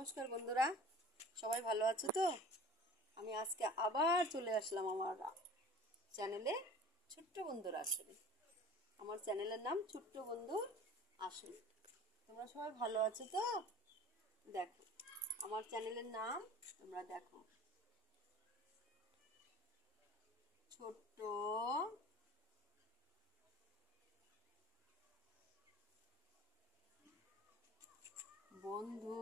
নমস্কার বন্ধুরা, সবাই ভালো আছো তো? আমি আজকে আবার চলে আসলাম আমার চ্যানেলে ছোট্ট বন্ধুর আসলে। আমার চ্যানেলের নাম ছোট্ট বন্ধুর আসল। তোমরা সবাই ভালো আছো তো? দেখো আমার চ্যানেলের নাম, তোমরা দেখো, ছোট্ট বন্ধু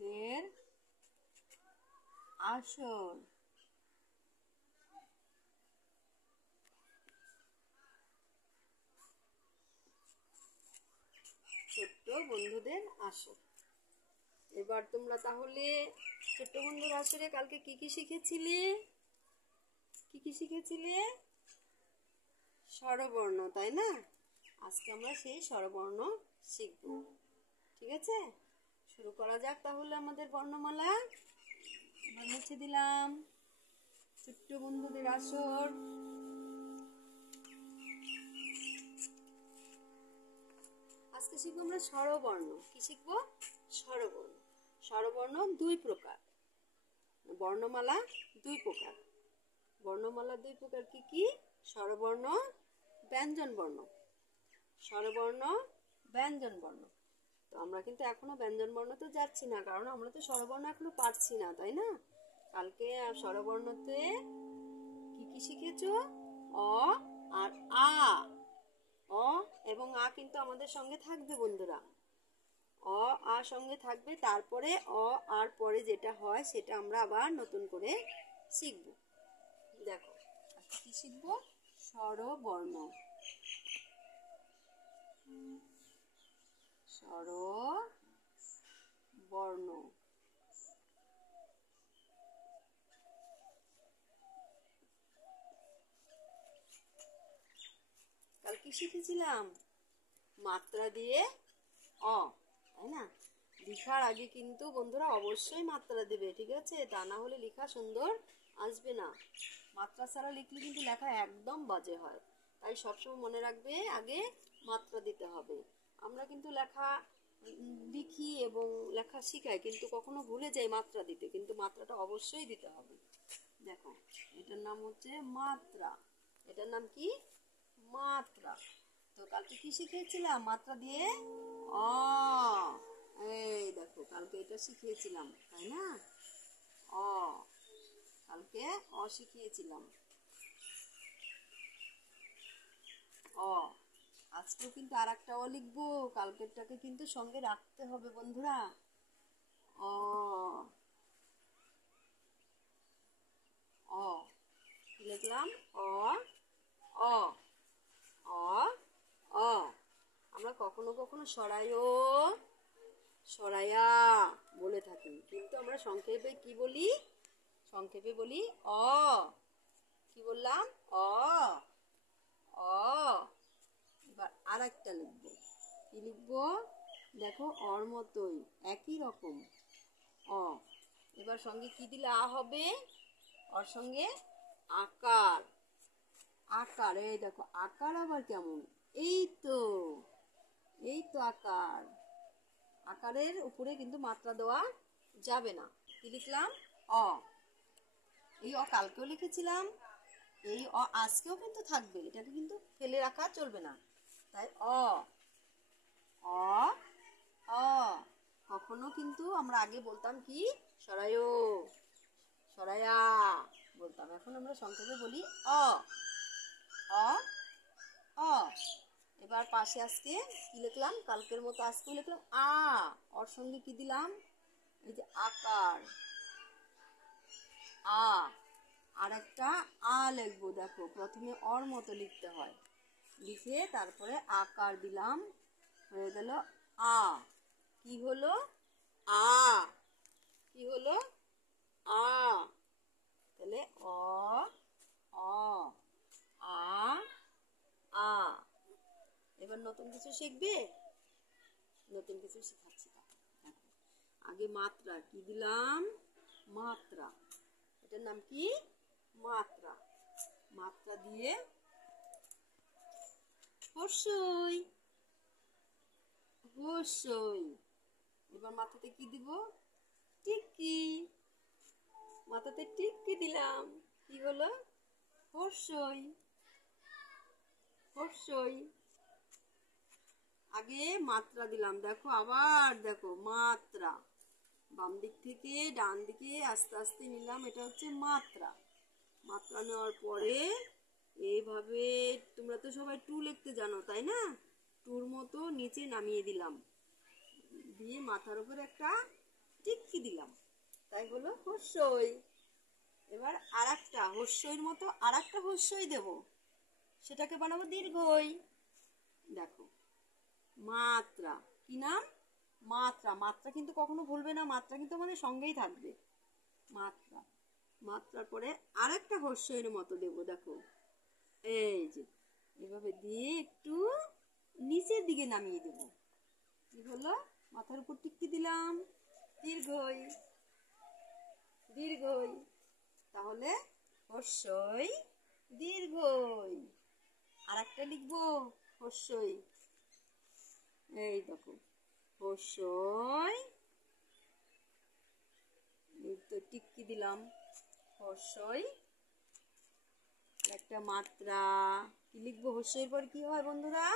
দের আসল। ছোট্ট বন্ধুদের আসল। এবার তোমরা তাহলে ছোট্ট বন্ধুর আসলে কালকে কি কি শিখেছিলে? স্বরবর্ণ, তাই না? আজকে আমরা সেই স্বরবর্ণ শিখব। ঠিক আছে, শুরু করা যাক তাহলে আমাদের বর্ণমালা। এবার মুছে দিলাম ছোট্ট বন্ধুদের আসর। আজকে শিখবো আমরা স্বরবর্ণ। কি শিখবো? স্বরবর্ণ। স্বরবর্ণ দুই প্রকার, বর্ণমালা দুই প্রকার। বর্ণমালা দুই প্রকার কি কি? স্বরবর্ণ, ব্যঞ্জন বর্ণ। স্বরবর্ণ, ব্যঞ্জন বর্ণ। তো আমরা কিন্তু এখনো ব্যঞ্জন বর্ণতে যাচ্ছি না, কারণ আমরা তো স্বরবর্ণ এখনো পারছি না, তাই না? কালকে স্বরবর্ণতে কি কি শিখেছো? অ আর আ। অ এবং আ কিন্তু আমাদের সঙ্গে থাকবে বন্ধুরা। অ আ সঙ্গে থাকবে, তারপরে অ আর পরে যেটা হয় সেটা আমরা আবার নতুন করে শিখব। দেখো কি শিখবো? স্বরবর্ণ। স্বরবর্ণ। কাল কি শিখেছিলাম? মাত্রা দিয়ে অ, তাই না? লেখার আগে কিন্তু বন্ধুরা অবশ্যই মাত্রা দেবে, ঠিক আছে? তা না হলে লেখা সুন্দর আসবে না। মাত্রা ছাড়া লিখলে কিন্তু লেখা একদম বাজে হয়। তাই সবসময় মনে রাখবে আগে মাত্রা দিতে হবে। আমরা কিন্তু লেখা লিখি এবং লেখা শিখাই, কিন্তু কখনো ভুলে যাই মাত্রা দিতে, কিন্তু মাত্রাটা অবশ্যই দিতে হবে। দেখো এটার নাম হচ্ছে মাত্রা। এটার নাম কি? মাত্রা। তো কালকে কি শিখিয়েছিলাম? মাত্রা দিয়ে অ। এই দেখো কালকে এটা শিখিয়েছিলাম, তাই না? অ, কালকে অ শিখিয়েছিলাম। অ, আজকেও কিন্তু আর একটা অ লিখবো। কালকেরটাকে কিন্তু সঙ্গে রাখতে হবে বন্ধুরা। অ, অ লিখলাম অ। অ, অ, অ। আমরা কখনো কখনো সরাইও, সরাইয়া বলে থাকি, কিন্তু আমরা সংক্ষেপে কি বলি? সংক্ষেপে বলি অ। কি বললাম? অ। অ। এবার আর একটা লিখবো। কি লিখবো? দেখো অর মতোই, একই রকম অ। এবার সঙ্গে কি দিলে আ হবে? ওর সঙ্গে আকার। আকার, এই দেখো আকার আবার কেমন? এই তো, এই তো আকার। আকারের উপরে কিন্তু মাত্রা দেওয়া যাবে না। কি লিখলাম? অ। এই অ কালকেও লিখেছিলাম, এই অ আজকেও কিন্তু থাকবে, এটাকে কিন্তু ফেলে রাখা চলবে না। তাই অ। অ, অ। কখনো কিন্তু আমরা আগে বলতাম কি? সরাইও, সরাইয়া বলতাম। এখন আমরা সংক্ষেপে বলি অ। অ, অ। এবার পাশে আজকে কি লিখলাম? কালকের মতো আজকে লিখলাম আ। ওর সঙ্গে কি দিলাম? এই যে আকার আ। আর একটা আ লিখবো। দেখো প্রথমে অর মতো লিখতে হয়, লিখে তারপরে আকার দিলাম, হয়ে গেল আ। কি হলো? আ। কি হলো? আ। তাহলে অ, অ, আ, আ। এবার নতুন কিছু শিখবে? নতুন কিছু শেখাচ্ছি। আগে মাত্রা কি দিলাম? মাত্রা। এটার নাম কি? মাত্রা। মাত্রা দিয়ে হর্ষই হর্ষই। এবার মাথাতে কি দিব? টিক্কি। মাথাতে টিক্কি দিলাম, কি হলো? হর্ষই হর্ষই। আগে মাত্রা দিলাম, দেখো আবার দেখো মাত্রা, বাম দিক থেকে ডান দিকে আস্তে আস্তে নিলাম, এটা হচ্ছে মাত্রা। মাত্রা নেওয়ার পরে এইভাবে, তোমরা তো সবাই টু লিখতে জানো তাই না? টুর মতো নিচে নামিয়ে দিলাম, দিয়ে মাথার উপর একটা টিক্কি দিলাম, তাই হলো হর্ষই। এবার আর একটা হর্ষইর মতো আর একটা হর্ষই দেব, সেটাকে বানাবো দীর্ঘই। দেখো মাত্রা, কি নাম? মাত্রা। মাত্রা কিন্তু কখনো ভুলবে না, মাত্রা কিন্তু আমাদের সঙ্গেই থাকবে। মাত্রা। মাত্রার পরে আর একটা হর্ষইয়ের মতো দেব, দেখো এই যে এভাবে দিয়ে একটু নিচের দিকে নামিয়ে দেব, কি হলো? মাথার উপর টিক্কি দিলাম, দীর্ঘই দীর্ঘই। তাহলে হর্ষই দীর্ঘই। আর একটা লিখবো হর্ষই, এই দেখো হর্ষই, এই তো টিক্কি দিলাম, হর্ষই। একটা মাত্রা, কি লিখবো? হর্ষইয়ের পর কি হয় বন্ধুরা?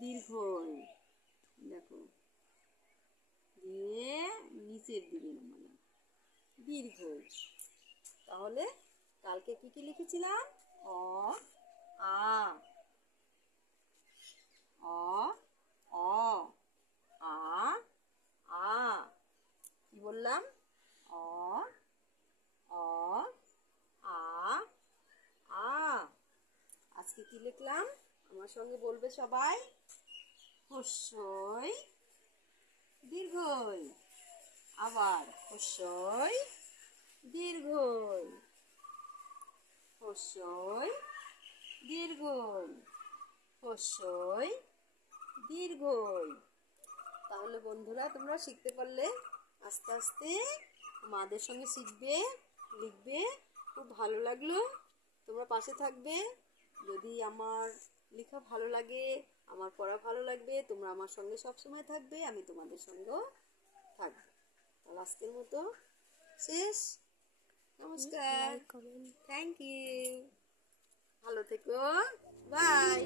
দীর্ঘই। দেখো দিয়ে নিচের দিকে নামালাম, দীর্ঘই। তাহলে কালকে কি কি লিখেছিলাম? অ আ অ অ আ আ, কি বললাম? অ অ আ আ। আজকে কি লিখলাম? আমার সঙ্গে বলবে সবাই, হর্ষই দীর্ঘই। আবার হর্ষই দীর্ঘই, হর্ষই দীর্ঘই, হর্ষই দীর্ঘই। তাহলে বন্ধুরা তোমরা শিখতে পারলে, আস্তে আস্তে মাদের সঙ্গে শিখবে, লিখবে। খুব ভালো লাগলো, তোমরা পাশে থাকবে। যদি আমার লেখা ভালো লাগে, আমার পড়া ভালো লাগবে, তোমরা আমার সঙ্গে সবসময় থাকবে, আমি তোমাদের সঙ্গেও থাকবো। তাহলে আজকের মতো শেষ। নমস্কার, থ্যাংক ইউ, ভালো থেকো, বাই।